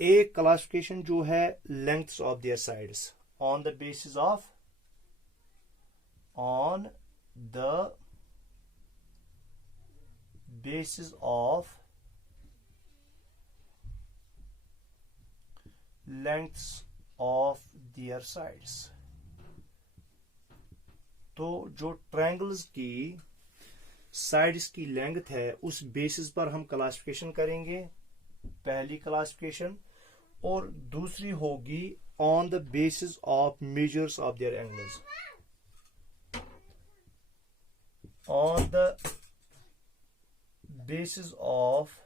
एक क्लासिफिकेशन जो है lengths of their sides on the basis of lengths of their sides. तो जो ट्रायंगल्स की साइड्स की लेंथ है उस बेसिस पर हम क्लासिफिकेशन करेंगे, पहली क्लासिफिकेशन। और दूसरी होगी on the basis of measures of their angles, on the basis of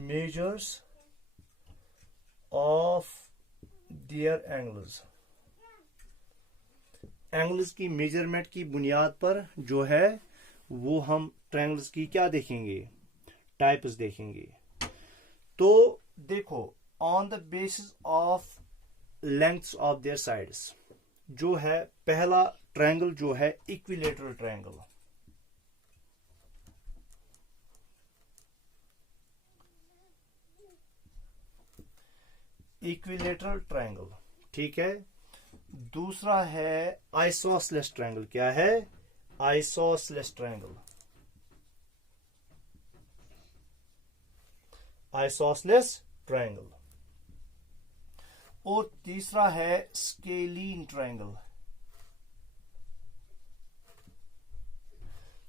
measures of their angles। Angles की मेजरमेंट की बुनियाद पर जो है वो हम ट्रायंगल्स की क्या देखेंगे, टाइप्स देखेंगे। तो देखो, on the basis of lengths of their sides जो है पहला ट्रायंगल जो है इक्विलेटरल ट्रायंगल। इक्विलेटरल ट्रायंगल, ठीक है। दूसरा है आइसोसेलेस ट्रायंगल। क्या है? Isosceles triangle, isosceles triangle. और तीसरा है स्केलीन ट्रायंगल।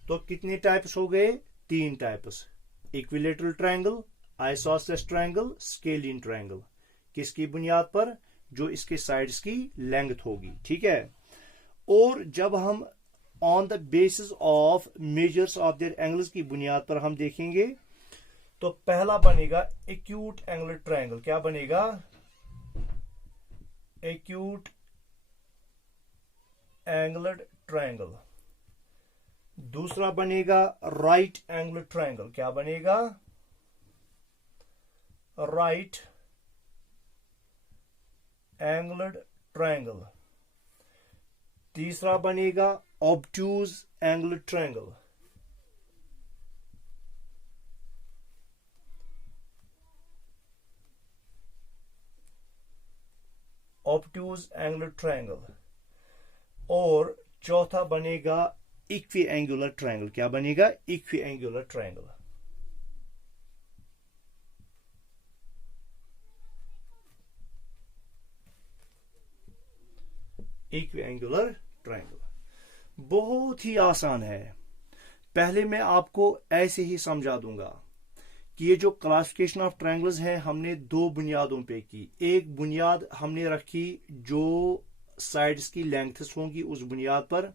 तो कितने टाइप्स हो गए? 3 types, equilateral triangle, isosceles triangle, scalene triangle. किसकी बुनियाद पर? जो इसके साइड्स की लेंथ होगी, ठीक है। और जब हम on the basis of measures of their angles की बुनियाद पर हम देखेंगे तो पहला बनेगा एक्यूट एंगुलर ट्रायंगल। क्या बनेगा? Acute angular triangle. दूसरा बनेगा राइट एंगुलर ट्रायंगल। क्या बनेगा? Right angular triangle. तीसरा बनेगा obtuse angular triangle. Obtuse angular triangle. और चौथा बनेगा इक्वी एंगुलर ट्रायंगल। क्या बनेगा? Equiangular triangle. Equiangular triangle बहुत ही आसान है। पहले मैं आपको ऐसे ही समझा दूंगा कि ये जो क्लासिफिकेशन ऑफ ट्रायंगल्स है हमने 2 बुनियादों पे की। एक बुनियाद हमने रखी जो साइड्स की लेंथ्स होंगी उस बुनियाद पर,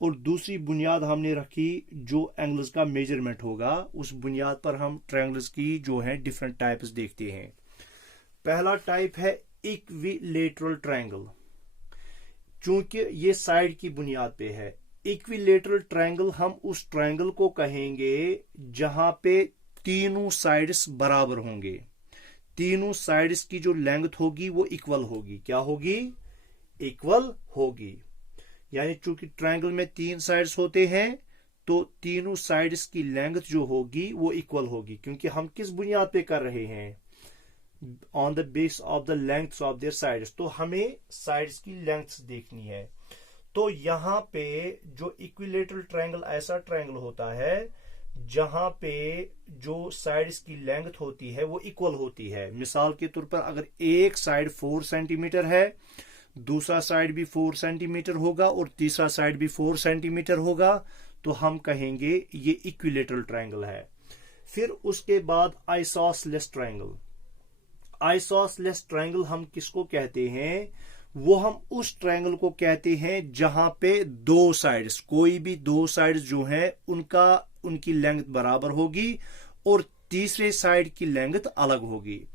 और दूसरी बुनियाद हमने रखी जो एंगल्स का मेजरमेंट होगा उस बुनियाद पर हम ट्रायंगल्स की जो है डिफरेंट टाइप्स देखते हैं। पहला टाइप है इक्विलेटरल ट्रायंगल। चूंकि ये साइड की बुनियाद पे है, इक्विलेटरल ट्रायंगल हम उस ट्रायंगल को कहेंगे जहां पे तीनों साइड्स बराबर होंगे। तीनों साइड्स की जो लेंथ होगी वो इक्वल होगी। क्या होगी? इक्वल होगी। यानी चूंकि ट्रायंगल में 3 साइड्स होते हैं तो तीनों साइड्स की लेंथ जो होगी वो इक्वल होगी। क्योंकि हम किस बुनियाद पे कर रहे हैं? On the base of the lengths of their sides. तो हमें साइड्स की लेंथ्स देखनी है। तो यहां पे जो इक्विलेटरल ट्रायंगल ऐसा ट्रायंगल होता है जहां पे जो साइड्स की लेंथ होती है वो इक्वल होती है। मिसाल के तौर पर अगर एक साइड 4 सेंटीमीटर है, दूसरा साइड भी 4 सेंटीमीटर होगा और तीसरा साइड भी 4 सेंटीमीटर होगा, तो हम कहेंगे ये इक्विलेटरल ट्रायंगल है। फिर उसके बाद आइसोसेलेस ट्रायंगल। आइसोसेलेस ट्रायंगल हम किसको कहते हैं? वो हम उस ट्रायंगल को कहते हैं जहां पे 2 साइड्स, कोई भी 2 साइड्स जो है उनकी लेंथ बराबर होगी और तीसरे साइड की लेंथ अलग होगी।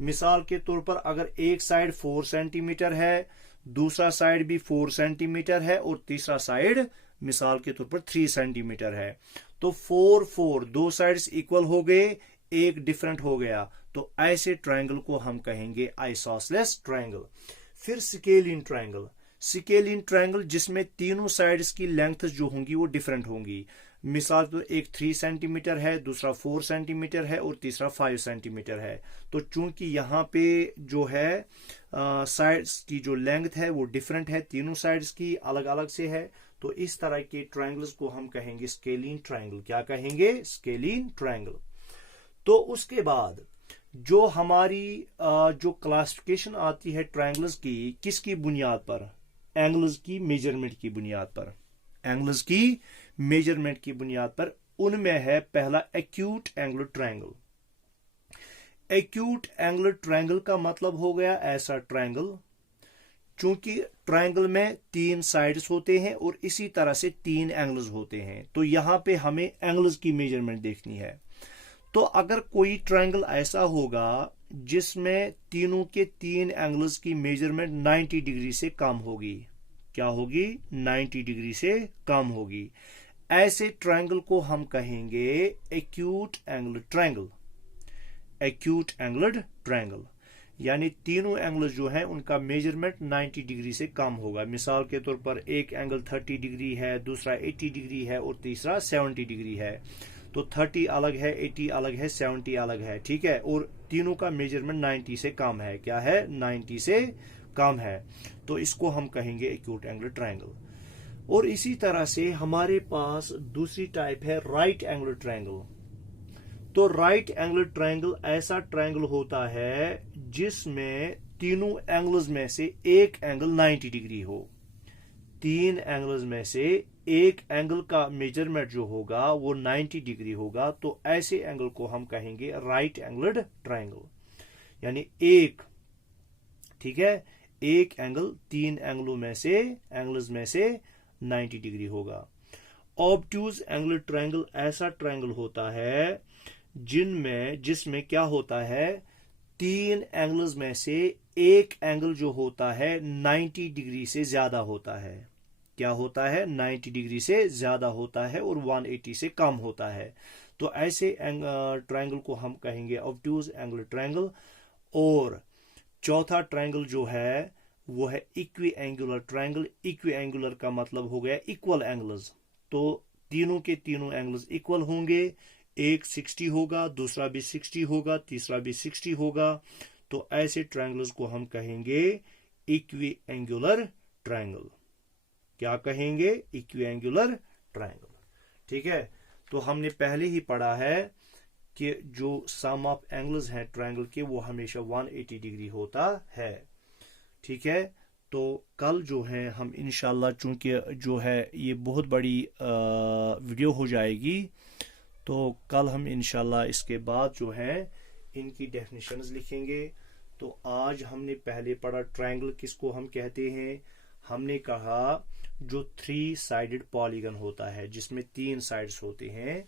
मिसाल के तौर पर अगर एक साइड 4 सेंटीमीटर है, दूसरा साइड भी 4 सेंटीमीटर है और तीसरा साइड मिसाल के तौर पर 3 सेंटीमीटर है, तो 4 4 2 साइड्स इक्वल हो गए, एक डिफरेंट हो गया, तो ऐसे ट्रायंगल को हम कहेंगे आइसोसेलेस ट्रायंगल। फिर स्केलीन ट्रायंगल। स्केलीन ट्रायंगल जिसमें तीनों साइड्स की लेंथ जो होंगी वो डिफरेंट होंगी। मिसाल तो एक 3 सेंटीमीटर है, दूसरा 4 सेंटीमीटर है और तीसरा 5 सेंटीमीटर है। तो चूंकि यहाँ पे जो है साइड्स की जो लेंथ है वो डिफरेंट है, तीनों साइड्स की अलग अलग से है, तो इस तरह के ट्रायंगल्स को हम कहेंगे स्केलीन ट्रायंगल। क्या कहेंगे? Scalene triangle. तो उसके बाद जो हमारी जो क्लासिफिकेशन आती है ट्रायंगल्स की, किसकी बुनियाद पर? एंगल्स की मेजरमेंट की बुनियाद पर। एंगल्स की मेजरमेंट की बुनियाद पर। उनमें है पहला acute angular triangle. Acute angular triangle का मतलब हो गया ऐसा ट्रायंगल, चूंकि ट्रायंगल में 3 साइड्स होते हैं और इसी तरह से 3 एंगल्स होते हैं, तो यहां पे हमें एंगल्स की मेजरमेंट देखनी है। तो अगर कोई ट्रायंगल ऐसा होगा जिसमें तीनों के 3 एंगल्स की मेजरमेंट 90 डिग्री से कम होगी, क्या होगी? 90 डिग्री से कम होगी, ऐसे ट्रायंगल को हम कहेंगे acute angular triangle. Acute angular triangle यानी तीनों एंगल्स जो है उनका मेजरमेंट 90 डिग्री से कम होगा। मिसाल के तौर पर एक एंगल 30 डिग्री है, दूसरा 80 डिग्री है और तीसरा 70 डिग्री है। तो 30 अलग है, 80 अलग है, 70 अलग है, ठीक है, और तीनों का मेजरमेंट 90 से कम है। क्या है? 90 से कम है, तो इसको हम कहेंगे एक्यूट एंगुलर ट्रायंगल। और इसी तरह से हमारे पास दूसरी टाइप है राइट एंगुलर ट्रायंगल। तो राइट एंगुलर ट्रायंगल ऐसा ट्रायंगल होता है जिसमें तीनों एंगल्स में से एक एंगल 90 डिग्री हो। 3 एंगल्स में से एक एंगल का मेजरमेंट जो होगा वो 90 डिग्री होगा, तो ऐसे एंगल को हम कहेंगे राइट एंगुलर ट्रायंगल। यानी एक, ठीक है, एक एंगल 3 एंगल्स में से 90 डिग्री होगा। ऑब्ट्यूज एंगुलर ट्रायंगल ऐसा ट्रायंगल होता है जिसमें क्या होता है, 3 एंगल्स में से एक एंगल जो होता है 90 डिग्री से ज्यादा होता है। क्या होता है? 90 डिग्री से ज्यादा होता है और 180 से कम होता है। तो ऐसे ट्रायंगल को हम कहेंगे ऑब्ट्यूज एंगुलर ट्रायंगल। और चौथा ट्रायंगल जो है वो है equi angular triangle. Equi angular का मतलब हो गया इक्वल एंगल्स। तो तीनों के तीनों एंगल्स इक्वल होंगे, एक 60 होगा, दूसरा भी 60 होगा, तीसरा भी 60 होगा, तो ऐसे ट्रायंगल्स को हम कहेंगे इक्वी एंगुलर ट्रायंगल। क्या कहेंगे? Equi angular triangle. ठीक है, तो हमने पहले ही पढ़ा है कि जो सम ऑफ एंगल्स हैं ट्रायंगल के वो हमेशा 180 डिग्री होता है। ठीक है, तो कल जो है हम इंशाल्लाह, चूंकि जो है ये बहुत बड़ी वीडियो हो जाएगी, तो कल हम इंशाल्लाह इसके बाद जो है इनकी डेफिनेशंस लिखेंगे। तो आज हमने पहले पढ़ा ट्रायंगल किसको हम कहते हैं। हमने कहा जो 3 साइडेड पॉलीगन होता है जिसमें 3 साइड्स होते हैं,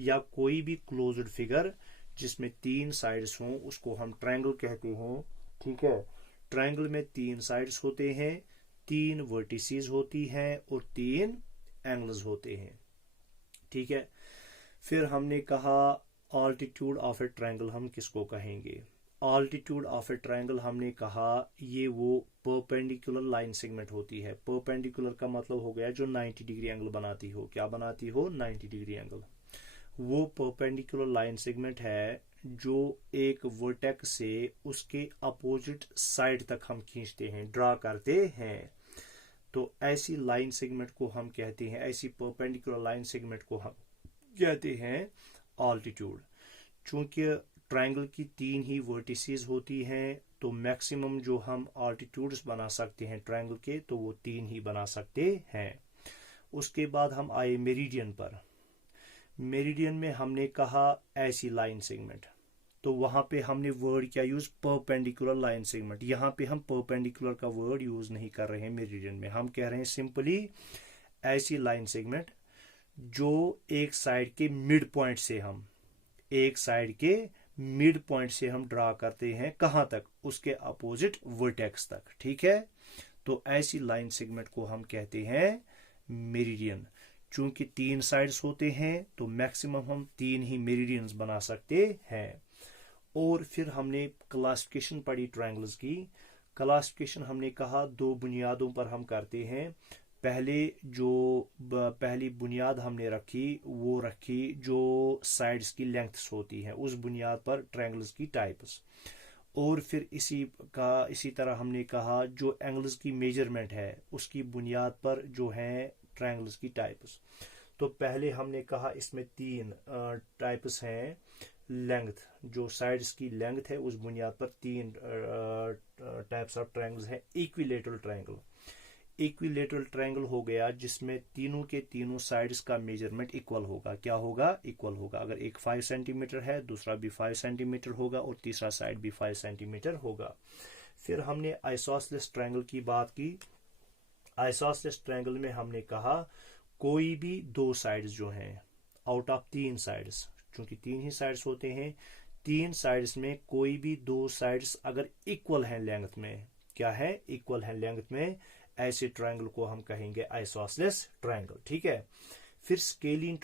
या कोई भी क्लोज्ड फिगर जिसमें 3 साइड्स हों उसको हम ट्रायंगल कहते हैं। ठीक है, ट्रायंगल में 3 साइड्स होते हैं, 3 वर्टिसेस होती हैं और 3 एंगल्स होते हैं। ठीक है, फिर हमने कहा ऑल्टीट्यूड ऑफ ए ट्रायंगल हम किसको कहेंगे। ऑल्टीट्यूड ऑफ ए ट्रायंगल हमने कहा ये वो परपेंडिकुलर लाइन सेगमेंट होती है। परपेंडिकुलर का मतलब हो गया जो 90 डिग्री एंगल बनाती हो। क्या बनाती हो? 90 डिग्री एंगल। वो परपेंडिकुलर लाइन सेगमेंट है जो एक वर्टेक्स से उसके अपोजिट साइड तक हम खींचते हैं, ड्रा करते हैं। तो ऐसी लाइन सेगमेंट को हम कहते हैं, ऐसी परपेंडिकुलर लाइन सेगमेंट को हम कहते हैं ऑल्टीट्यूड। चूंकि ट्रायंगल की 3 ही वर्टिसेस होती हैं, तो मैक्सिमम जो हम ऑल्टीट्यूड्स बना सकते हैं ट्रायंगल के, तो वो 3 ही बना सकते हैं। उसके बाद हम आए मेरिडियन पर। मेरिडियन में हमने कहा ऐसी लाइन सेगमेंट, तो वहां पे हमने वर्ड क्या यूज? Perpendicular line segment. यहाँ पे हम परपेंडिकुलर का वर्ड यूज नहीं कर रहे हैं मेरिडियन में, हम कह रहे हैं सिंपली ऐसी लाइन सेगमेंट जो एक साइड के मिड पॉइंट से हम ड्रा करते हैं। कहां तक? उसके अपोजिट वर्टेक्स तक। ठीक है, तो ऐसी लाइन सेगमेंट को हम कहते हैं मेरिडियन। चूंकि 3 साइड्स होते हैं तो मैक्सिमम हम 3 ही मेरिडियंस बना सकते हैं। और फिर हमने क्लासिफिकेशन पढ़ी ट्रायंगल्स की। क्लासिफिकेशन हमने कहा 2 बुनियादों पर हम करते हैं। पहली बुनियाद हमने रखी जो साइड्स की लेंथ्स होती हैं, उस बुनियाद पर ट्रायंगल्स की टाइप्स। और फिर इसी तरह हमने कहा जो एंगल्स की मेजरमेंट है उसकी बुनियाद पर जो है ट्रायंगल्स की टाइप्स। तो पहले हमने कहा इसमें 3 टाइप्स हैं। लेंथ, जो साइड्स की लेंथ है उस बुनियाद पर 3 टाइप्स ऑफ ट्रायंगल्स हैं। इक्विलेटरल ट्रायंगल हो गया जिसमें तीनों के तीनों साइड्स का मेजरमेंट इक्वल होगा। क्या होगा? इक्वल होगा। अगर एक 5 सेंटीमीटर है, दूसरा भी 5 सेंटीमीटर होगा और तीसरा साइड भी 5 सेंटीमीटर होगा। फिर हमने आइसोसेलेस ट्रायंगल की बात की। आइसोसेलेस ट्रायंगल में हमने कहा कोई भी 2 साइड्स जो हैं आउट ऑफ 3 साइड्स, क्योंकि 3 ही साइड्स होते हैं, 3 साइड्स में कोई भी 2 साइड्स अगर इक्वल हैं लेंथ में, क्या है? इक्वल हैं लेंथ में, ऐसे ट्रायंगल को हम कहेंगे आइसोसेलेस ट्रायंगल। ठीक है। फिर स्केलिन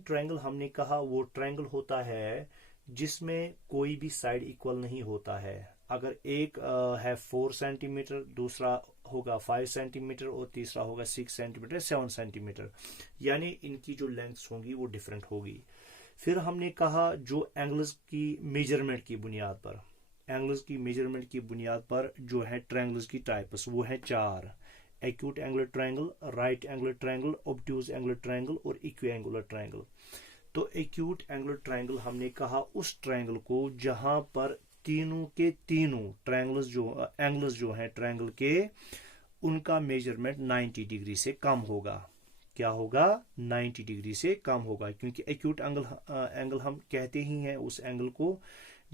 ट्रायंगल हमने कहा वो ट्रायंगल होता है जिसमें कोई भी साइड इक्वल नहीं होता है। अगर एक है 4 सेंटीमीटर, दूसरा होगा 5 सेंटीमीटर और तीसरा होगा 6 सेंटीमीटर, 7 सेंटीमीटर, यानी इनकी जो लेंथ्स होंगी वो डिफरेंट होगी। फिर हमने कहा जो एंगल्स की मेजरमेंट की बुनियाद पर जो है ट्रायंगल्स की टाइप्स, वो है 4। Acute angular triangle, right angular triangle, obtuse angular triangle और इक्विएंगुलर ट्रायंगल। तो एक्यूट एंगुलर ट्रायंगल हमने कहा उस ट्रायंगल को जहां पर तीनों के तीनों एंगल्स जो हैं ट्रायंगल के, उनका मेजरमेंट 90 डिग्री से कम होगा। क्या होगा? 90 डिग्री से कम होगा, क्योंकि एक्यूट एंगल हम कहते ही हैं उस एंगल को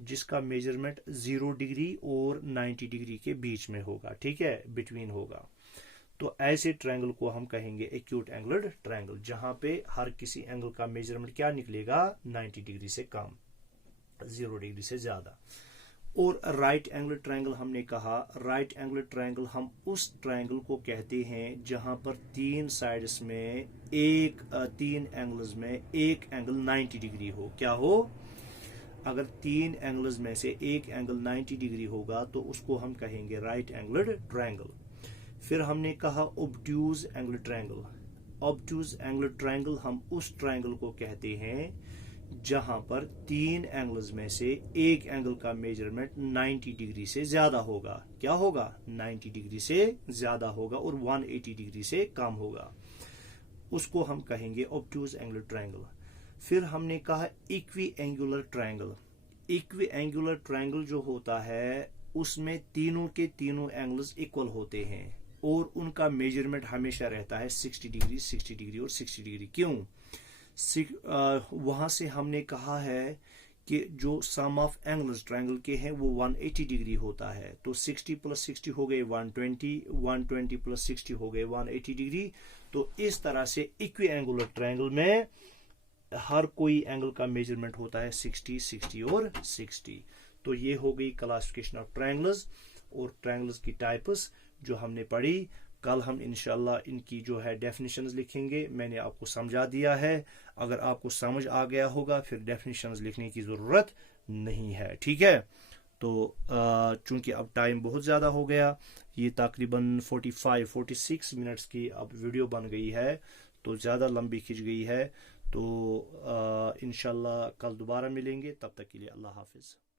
जिसका मेजरमेंट 0 डिग्री और 90 डिग्री के बीच में होगा। ठीक है, बिटवीन होगा। तो ऐसे ट्रायंगल को हम कहेंगे एक्यूट एंगुलर ट्रायंगल, जहां पे हर किसी एंगल का मेजरमेंट क्या निकलेगा? 90 डिग्री से कम, 0 डिग्री से ज्यादा। और राइट एंगुलर ट्रायंगल हमने कहा, राइट एंगुलर ट्रायंगल हम उस ट्रायंगल को कहते हैं जहां पर 3 साइड्स में 3 एंगल्स में एक एंगल 90 डिग्री हो। क्या हो? अगर 3 एंगल्स में से एक एंगल 90 डिग्री होगा तो उसको हम कहेंगे राइट एंगुलर ट्रायंगल। फिर हमने कहा obtuse angular triangle. Obtuse angular triangle हम उस ट्रायंगल को कहते हैं जहां पर 3 एंगल्स में से एक एंगल का मेजरमेंट 90 डिग्री से ज्यादा होगा। क्या होगा? 90 डिग्री से ज्यादा होगा और 180 डिग्री से कम होगा। उसको हम कहेंगे ऑब्ट्यूज एंगुलर ट्रायंगल। फिर हमने कहा इक्विएंगुलर ट्रायंगल। इक्विएंगुलर ट्रायंगल जो होता है उसमें तीनों के तीनों एंगल्स इक्वल होते हैं और उनका मेजरमेंट हमेशा रहता है 60 डिग्री, 60 डिग्री और 60 डिग्री। क्यों? वहां से हमने कहा है कि जो सम ऑफ एंगल्स ट्रायंगल के हैं वो 180 डिग्री होता है। तो 60 प्लस 60 हो गए 120, 120 प्लस 60 हो गए 180 डिग्री। तो इस तरह से इक्विएंगुलर ट्रायंगल में हर कोई एंगल का मेजरमेंट होता है 60, 60 और 60। तो ये हो गई क्लासिफिकेशन ऑफ ट्रायंगल्स और ट्रायंगल्स की टाइप्स जो हमने पढ़ी। कल हम इंशाल्लाह इनकी जो है डेफिनेशंस लिखेंगे। मैंने आपको समझा दिया है, अगर आपको समझ आ गया होगा फिर डेफिनेशंस लिखने की ज़रूरत नहीं है। ठीक है। तो चूंकि अब टाइम बहुत ज़्यादा हो गया, ये तकरीबन 45-46 मिनट्स की अब वीडियो बन गई है, तो ज़्यादा लंबी खिंच गई है। तो इंशाल्लाह कल दोबारा मिलेंगे, तब तक के लिए अल्लाह हाफिज़।